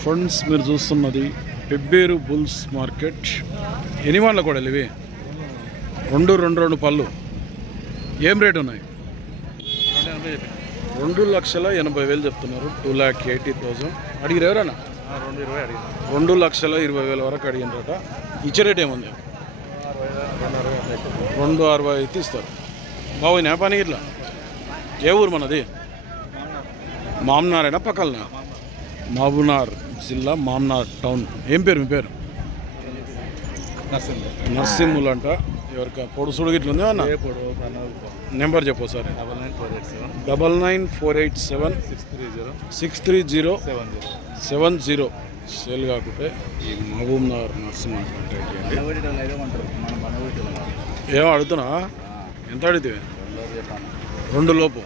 Friends మీరు చూస్తున్నది Pebbair bulls market. ఎన్ని వాళ్ళ కూడా ఇవి రెండు పళ్ళు ఏం రేటు ఉన్నాయి? 2,80,000 చెప్తున్నారు. 2,80,000 అడిగిరు ఎవరన్నా? 2,20,000 వరకు అడిగినరట. ఇచ్చే రేట్ ఏముంది? 2,60 అయితే ఇస్తారు. బాగుంది పని ఇట్లా. ఏ ఊరు మనది? మామ్నారేనా పక్కన? మహబూబ్నగర్ జిల్లా మామ్నార్ టౌన్. ఏం పేరు మీ పేరు? నర్సింహులు అంట. ఎవరికి పొడుసుడు గిట్ల ఉంది అన్న? నెంబర్ చెప్పు సార్. 9948763070 సేల్ కాకుంటే ఈ మహబూబ్నగర్ నర్సింహ కాంటాక్ట్ చేయండి. ఏమో అడుగుతున్నా? ఎంత అడిగితే? 2 లోపు